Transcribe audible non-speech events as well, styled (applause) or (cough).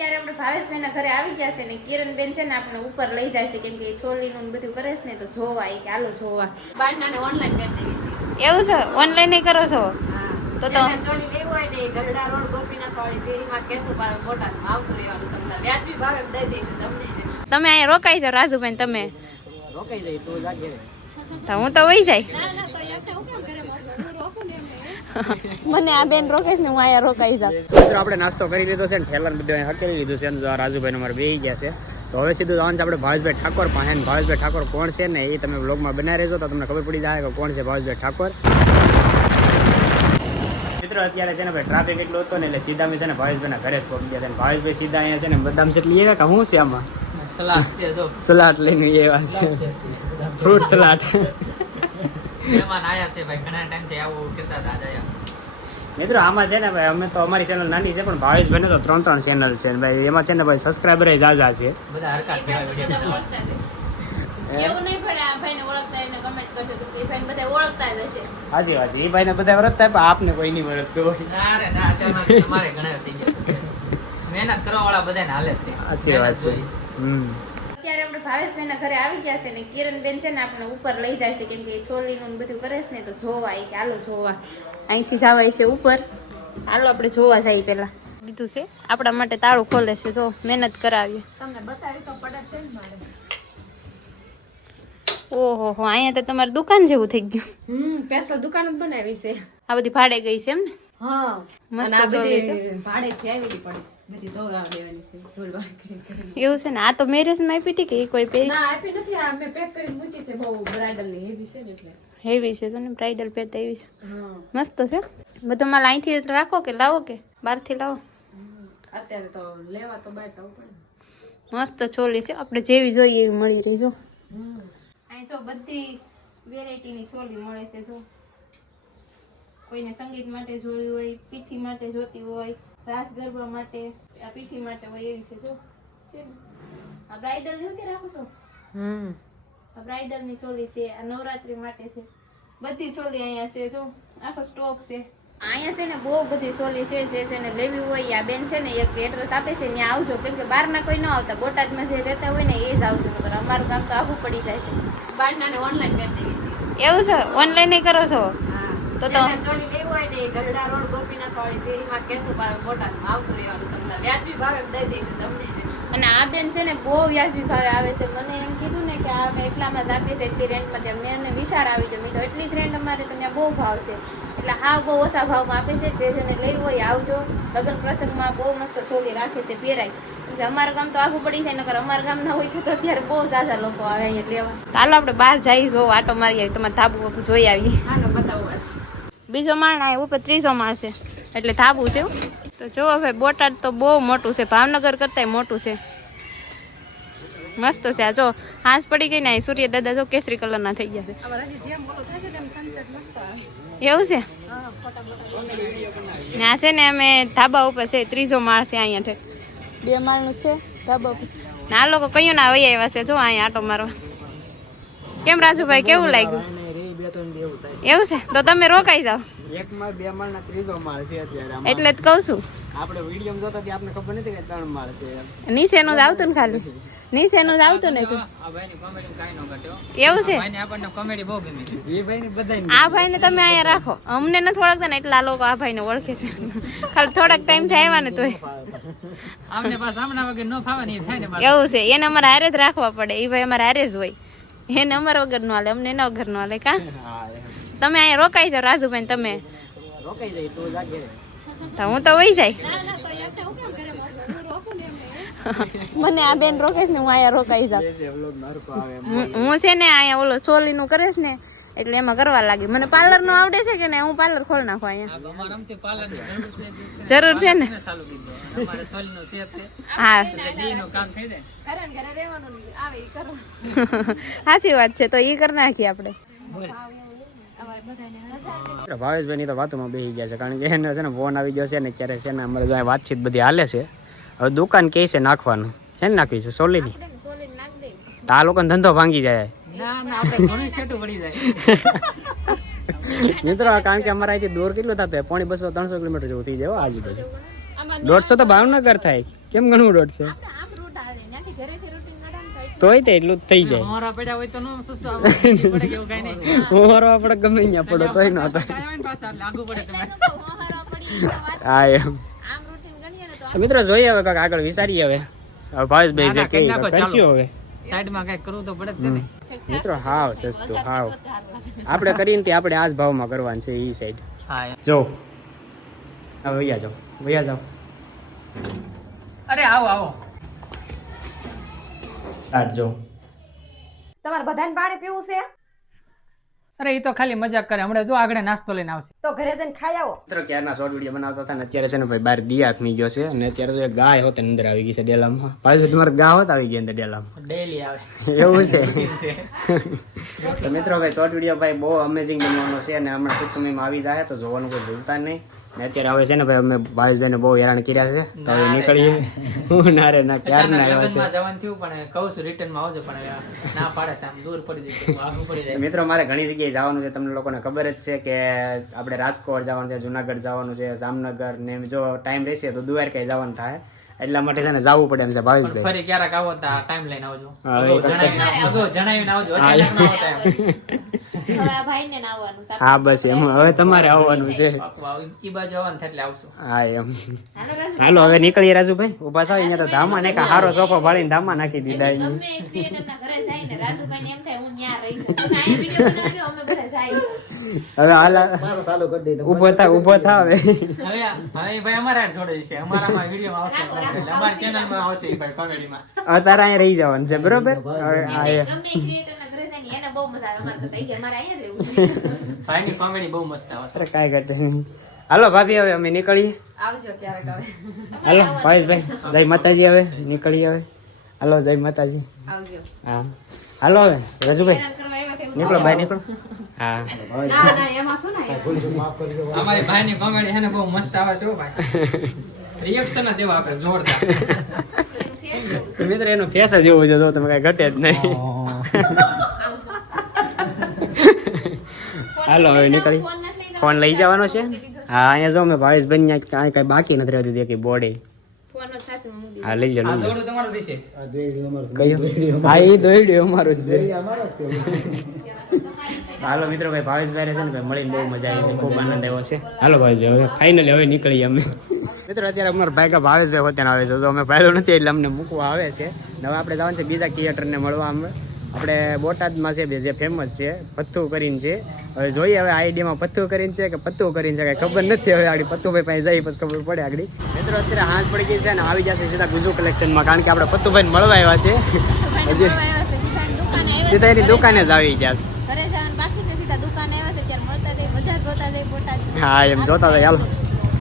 અત્યારે આપણે ભાવેશભાઈના ઘરે આવી જશે છે ને કિરણબેન છે ને આપણે ઉપર લઈ જાય છે કેમ કે છોલીનું નું બધું કરે છે ને તો જોવા એ કે હાલો જોવા. બારનાને ઓનલાઈન કરી દેવી છે. એવું છે? ઓનલાઈન કરો છો? હા. તો તો- ચોલી લેવું હોય ને ગઢડા રોડ ગોપીનાથ વાળી શેરીમાં કેસો પાર મોટા આવતું રહેવાનું તમને. વ્યાજબી ભાવે દઈ દઈશું તમને. તમે અહીંયા રોકાઈ જાઓ રાજુભાઈ તમે. રોકાઈ જાય તો જાગે. હું તો વહી જાય. (laughs) મને આ બેન રોકાઈશ છે ને હું અહીંયા રોકાઈ જાઉં. મિત્રો આપણે નાસ્તો કરી લીધો છે ને ઠેલા બધું હકેલી લીધું છે આ રાજુભાઈ અમારે બે ગયા છે. તો હવે સીધું જવાનું છે આપણે ભાવેશભાઈ ઠાકોર પાસે અને ભાવેશભાઈ ઠાકોર કોણ છે ને એ તમે બ્લોગમાં બનાવી રહેજો તો તમને ખબર પડી જાય કે કોણ છે ભાવેશભાઈ ઠાકોર. મિત્રો અત્યારે છે ને ભાઈ ટ્રાફિક એટલું હતો ને એટલે સીધા મેં છે ને ભાવેશભાઈના ઘરે જ પહોંચી ગયા હતા અને ભાવેશભાઈ સીધા અહીંયા છે ને બદામ જેટલી એટલે કે શું છે આમાં? સલાડ સલાડ લઈને એવા છે. Fruit salad. મહેમાન આયા છે ભાઈ ઘણા ટાઈમ આવું કરતા હતા મિત્રો આમાં છે ને ભાઈ અમે તો અમારી ચેનલ નાની છે પણ ભાવેશભાઈને તો ત્રણ ત્રણ ચેનલ છે ભાઈ એમાં છે ને ભાઈ સબસ્ક્રાઈબર જાજા છે. બધા હરકત કહેવાય વીડિયો ઓળખતા જ હશે. એવું નહીં પડે આ ભાઈને ઓળખતા એને કમેન્ટ કરશો તો એ ભાઈને બધા ઓળખતા જ હશે. હાજી હાજી એ ભાઈને બધા વરત થાય પણ આપને કોઈ નહીં વરતતું હોય. ના રે ના અત્યારમાં તમારે ઘણા થઈ ગયા મહેનત કરવા વાળા બધાને હાલે જ સાચી વાત છે. હમ. આપણે ભાવેશભાઈના ઘરે આવી ગયા છે ને કિરણબેન છે ને આપણે ઉપર લઈ જાય છે કેમ કે છોલીનું બધું કરે છે ને તો જોવા એ કે હાલો જોવા. અહીંથી જવાય છે ઉપર. હાલો આપણે જોવા જઈએ પહેલા. કીધું છે? આપણા માટે તાળું ખોલે છે. જો મહેનત કરાવીએ. તમને બતાવી તો પડે છે ને મારે. ઓહો હો અહીંયા તો તમારી દુકાન જેવું થઈ ગયું. હમ પેસલ દુકાન જ બનાવી છે. આ બધી ભાડે ગઈ છે એમ ને? હા મસ્ત ભાડે આ ચોલી બધી ભાડેથી આવેલી પડી બધી દોરાવ દેવાની છે. ધૂળ વાળ કરી કરીને. એવું છે ને? આ તો મેરેજમાં આપી હતી કે એ કોઈ પહેરી ના આપી નથી. આ મેં પેક કરીને મૂકી છે. બહુ બ્રાઇડલની હેવી છે ને એટલે. હેવી છે તો ને બ્રાઇડલ પહેરતા એવી છે. હા. મસ્ત છે. બધો માલ અહીંથી રાખો કે લાવો કે બહારથી લાવો? હમ. અત્યારે તો લેવા તો બહાર જવું પડે મસ્ત ચોલી છે. આપણે જેવી જોઈએ એવી મળી રહી જો. હમ. અહીં જો બધી વેરાયટીની ચોલી મળે છે જો. કોઈને સંગીત માટે જોયું હોય પીઠી માટે જોતી હોય રાસ ગરબા માટે આ પીઠી માટે હોય એવી છે જો. આ બ્રાઇડલની હોતી રાખો છો? હમ. આ બ્રાઇડલની ચોલી છે આ નવરાત્રી માટે છે. બધી ચોલી અહીંયા છે જો. આખો સ્ટોક છે. અહીંયા છે ને બહુ બધી ચોલી છે જે છે ને લેવી હોય આ બેન છે ને એક એડ્રેસ આપે છે ત્યાં આવજો. કેમ કે બહારના કોઈ ન આવતા બોટાદમાં જે રહેતા હોય ને એ જ આવશે નકર અમારું કામ તો આખું પડી જાય છે. બારનાને ઓનલાઈન કરી દેવી છે એવું છે? ઓનલાઈન કરો છો? તો તો ચોલી લેવું હોય ને ગઢડા રોડ ગોપીનાથ વાળી શેરીમાં કેસો પાર મોટા આવતું રહેવાનું તમને વ્યાજબી ભાવે દઈ દઈશું તમને. અને આ બેન છે ને બહુ વ્યાજબી ભાવે આવે છે. મને એમ કીધું ને કે આ એટલામાં જ આપીએ છે એટલી રેન્ટમાં મેં એને વિચાર આવી ગયો. મેં તો એટલી જ રેન્ટ અમારે તમને બહુ ભાવ છે. એટલે હા બહુ ઓછા ભાવમાં આપે છે. જે જેને લેવું હોય આવજો. લગ્ન પ્રસંગમાં બહુ મસ્ત ચોલી રાખે છે પહેરાય. કેમ કે ગામ તો આખું પડી જાય નકર અમારા ગામ ના હોય તો અત્યારે બહુ ઝાઝા લોકો આવે અહીંયા લેવા ચાલો આપણે બહાર જઈ જો આટો મારી આવી તમારે ધાબુ બાબુ જોઈ આવીએ હા બતાવો. બીજો માળ ના ઉપર ત્રીજો માળ છે. એટલે ધાબુ છે એવું. તો જો હવે બોટાદ તો બહુ મોટું છે ભાવનગર કરતાંય મોટું છે. મસ્ત છે આ જો હાંસ પડી ગઈ ને સૂર્ય દાદા જો કેસરી કલરના થઈ ગયા છે. અમારે હજી જેમ બોલો થશે તેમ સનસેટ મસ્ત આવે. એવું છે? હા ફોટા ફોટા ને આ છે ને અમે ધાબા ઉપર છે ત્રીજો માળ છે અહીંયા ઠેક બે માળનું છે ધાબા ઉપર. ને આ લોકો કયું ના વૈયા આવ્યા છે જો અહીંયા આટો મારવા. કેમ રાજુભાઈ કેવું લાગ્યું? એવું છે? તો તમે રોકાઈ જાઓ. એક માળ બે માળ ના ત્રીજો માળ છે અત્યારે એટલે જ કહું છું. આપણે વીડિયો જોતા ત્યાં આપણે ખબર નથી કે ત્રણ માળ છે નીચેનું જ આવતું ને ખાલી. નીચેનું જ આવતું ને તું. આ ભાઈની કોમેડી કાંઈ ન ઘટ્યો એવું છે? ભાઈને આપણને કોમેડી બહુ ગમી છે. એ ભાઈ ને આ ભાઈને તમે અહીંયા રાખો. અમને નથી ઓળખતા ને એટલા લોકો આ ભાઈને ઓળખે છે. ખાલી થોડાક ટાઈમથી આવ્યા ને તોય. આમને પાસ આમના વગર ન ફાવે ને થાય ને પાછું. એવું છે. એને અમારે હારે જ રાખવા પડે. એ ભાઈ અમારે હારે જ હોય. એને અમારા વગર નો હાલે અમને એના વગર નો હાલે કા? તમે અહીંયા રોકાઈ જાઓ રાજુભાઈ તમે. રોકાઈ જાય તું જા તો હું તો વહી જાય. મને આ બેન રોકે ને હું અહીંયા રોકાઈ જાઉં. હું હું છે ને અહીંયા ઓલો ચોલીનું નું કરેશ ને એટલે એમાં કરવા લાગી મને પાર્લરનું આવડે છે કે ને હું પાર્લર ખોલ નાખો અહીંયા. જરૂર છે ને? હા. સાચી વાત છે તો એ કરી નાખીએ આપણે. ભાવેશભાઈ ની તો વાતોમાં બેસી ગયા છે કારણ કે એને છે ને ફોન આવી ગયો છે ને ક્યારે છે ને અમારે જો વાતચીત બધી હાલે છે. હવે દુકાન કે છે નાખવાનું. એને નાખવી છે સોલીની. તો આ લોકોને ધંધો ભાંગી જાય. (laughs) મિત્રો કારણ કે અમારા અહીંથી દૂર કેટલું થતું હોય? પોણી બસો ત્રણસો કિલોમીટર જેવું થઈ જાય હો આજુબાજુ દોઢસો તો ભાવનગર થાય. કેમ ઘણું દોઢ છે આપણે આમ રૂટ હાલે. ત્યાંથી ઘરેથી રૂટીન કાઢો ને તો એટલું તોય તે એટલું જ થઈ જાય. અમારા પડ્યા હોય તો નો સુસ્તો પડે કે એવું નહીં. હોવારો આપણે ગમે ત્યાં પડો (laughs) તોય ન થાય. લાગુ પડે એટલે તો કહું, હોહારો પડી એ તો વાત હા એમ. મિત્રો જોઈએ હવે કાક આગળ વિચારીએ હવે. હવે ભાવેશભાઈ જે કહે કરશું હવે. સાઈડમાં કઈ કરવું તો પડે ને મિત્રો હાવ સસ્તું હાવ. આપણે કરીને તે આપણે આ જ ભાવમાં કરવાનું છે એ સાઈડ હા જો. હવે વૈયા જાઓ વૈયા જાઓ. અરે આવો આવો. સ્ટાર્ટ જો. તમારે બધાને પાણી પીવું છે? અરે એ તો ખાલી મજાક કરે. હમણાં જો આગળ નાસ્તો લઈને આવશે. તો ઘરે જઈને ખાઈ આવો. મિત્રો ક્યારના શોર્ટ વીડિયો બનાવતા હતા ને અત્યારે છે ને ભાઈ બહાર દિયા થઈ ગયો છે અને અત્યારે તો ગાય હોત અંદર આવી ગઈ છે ડેલામાં. પાછું તમારે ગા હોત આવી ગઈ અંદર ડેલામાં. ડેલી આવે. એવું (laughs) છે. તો મિત્રો ભાઈ શોર્ટ વીડિયો ભાઈ બહુ અમેઝિંગ બનવાનો છે અને હમણાં ટૂંક સમયમાં આવી જાય તો જોવાનું કોઈ ભૂલતા નહીં. અત્યારે હવે છે ને ભાઈ અમે ભાવેશભાઈને બહુ હેરાન કર્યા છે તો હવે નીકળીએ. (laughs) હું ના રે ના ક્યારના આવ્યા છે. જવાનું થયું પણ કહું છું રિટર્નમાં આવજો પણ ના પાડે છે આમ દૂર પડી જાય પડી જાય. મિત્રો મારે ઘણી જગ્યાએ જવાનું છે તમને લોકોને ખબર જ છે કે આપણે રાજકોટ જવાનું છે જુનાગઢ જવાનું છે જામનગર ને જો ટાઈમ રહેશે તો દ્વારકા જવાનું થાય. એટલા માટે છે ને જવું પડે એમ છે ભાવેશભાઈ. ફરી ક્યારેક આવો તો ટાઈમ લઈને આવજો. જણાવીને જણાવીને આવજો અચાનક ના આવતા (laughs) હા બસ એમ. હવે તમારે આવવાનું છે. હા એમ. હાલો હવે નીકળીએ રાજુભાઈ. ઊભા થાય અહીંયા તો ધામા ને હારો ચોખો ભાળીને ધામા નાખી દીધા. હવે હાલ ઊભો થા ઊભો થા હવે. હવે આ- હવે ઈ ભાઈ અમારા હારે છે. અમારામાં વિડીયોમાં આવશે એટલે ચેનલમાં આવશે ભાઈ કોમેડીમાં અત્યારે રહી જવાનું છે બરોબર? હવે એને બહુ મજા આવે. અમારે અહીંયા જ રહેવું ભાઈની કોમેડી બહુ મસ્ત આવે અરે કાંઈ ઘટે નહીં. હાલો ભાભી હવે અમે નીકળીએ. આવજો ક્યારેક હવે. (laughs) હાલો ભાવેશભાઈ જય માતાજી હવે. નીકળીએ હવે. હાલો જય માતાજી. આવજો. હા. હાલો હવે રાજુભાઈ. નીકળો ભાઈ નીકળો. હા. ના ના એમાં શું ના અમારી ભાઈની કોમેડી છે બહુ મસ્ત આવે છે ભાઈ. રિએક્શન જ દેવા આપે જોરદાર. મિત્ર એનો ફેસ જ એવો છે તો તમે કાંઈ ઘટે જ નહીં. (laughs) (laughs) હાલો હવે નીકળી. ફોન લઈ જવાનો છે? હા અહીંયા જો મેં ભાવેશભાઈ ને કાંઈ કાંઈ બાકી નથી રહેતી હતી કે મૂકી હા લઈ દિશે હા એ દોડ્યો અમારું જ છે. હાલો મિત્રો ભાઈ ભાવેશભાઈ છે ને ભાઈ મળીને બહુ મજા આવી છે ખૂબ આનંદ આવ્યો છે. હાલો ભાઈ હવે ફાઇનલી હવે નીકળીએ અમે. મિત્રો અત્યારે અમારા ભાઈ કા ભાવેશભાઈ હોતે આવે છે. તો અમે પહેલો નથી એટલે અમને મૂકવા આવે છે. હવે આપણે જવાનું છે બીજા થિયેટરને મળવા અમે. આપણે બોટાદમાં છે જે ફેમસ છે પથ્થુ કરીને છે. હવે જોઈએ હવે આઈડિયામાં પથ્થુ કરીને છે કે પથ્થુ કરીને છે કઈ ખબર નથી હવે આગળ. પત્તુભાઈ પાસે જઈ પછી ખબર પડે આગળ. મિત્રો અત્યારે હાંસ પડી ગઈ છે અને આવી જશે સીધા ગુજુ કલેક્શનમાં કારણ કે આપણે પત્તુભાઈને મળવા આવ્યા છે હજી સીધા એની દુકાને જ આવી ગયા છે. હા એમ જોતા હતા હાલો.